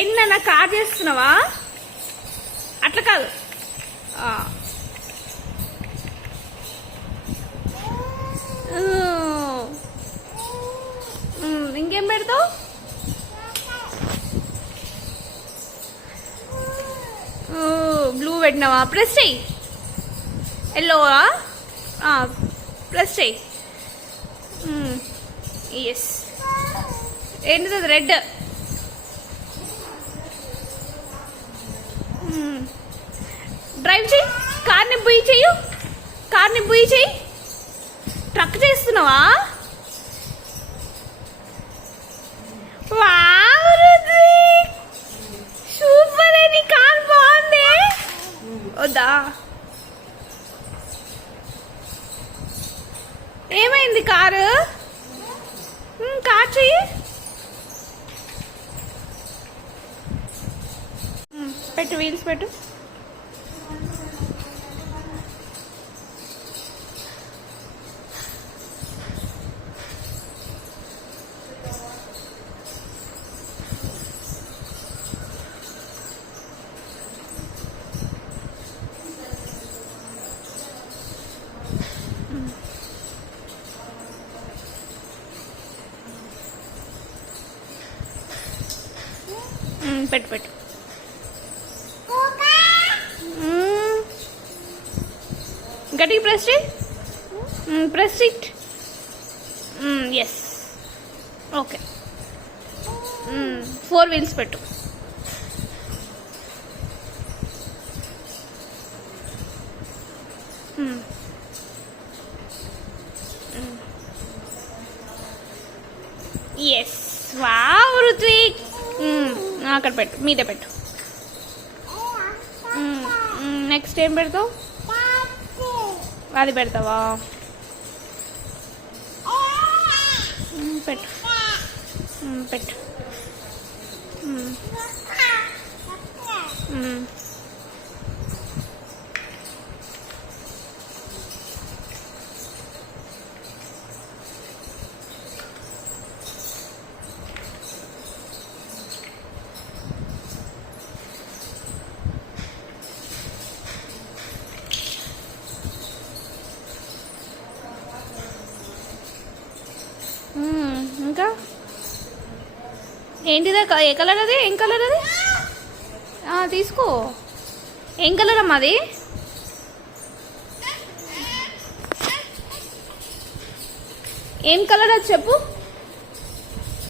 ఏంటన్నా కార్ చేస్తున్నావా? అట్లా కాదు. ఇంకేం పెడతావు? బ్లూ పెట్టినావా? ప్రెస్ చెయ్యి. ఎల్లోవా? ప్రెస్ చెయ్యి. ఎస్. ఏంటిది అది? రెడ్. డ్రైవ్ చెయ్యి. కార్ని బుయ్యి చెయ్యు. కార్ని బుయ్యి చెయ్యి. ట్రక్ చేస్తున్నావా? సూపర్. నీ కార్ బాగుంది. వద్దా? ఏమైంది కారు? కార్ చెయ్యి. పెట్టు, వీల్స్ పెట్టు. పెట్టు పెట్టు. గట్టిగా ప్రెస్ చేయి. Press it. Yes. Okay. 4 wheels పెట్టు. ఎస్. వావ్ రుత్విక్. అక్కడ పెట్టు, మీద పెట్టు. నెక్స్ట్ ఏం పెడతావు? అది పెడతావా? పెట్టు పెట్టు. ఇంకా ఏంటిదా? ఏ కలర్ అది? ఏం కలర్ అది? తీసుకో. ఏం కలర్ అమ్మా అది? ఏం కలర్ అది చెప్పు.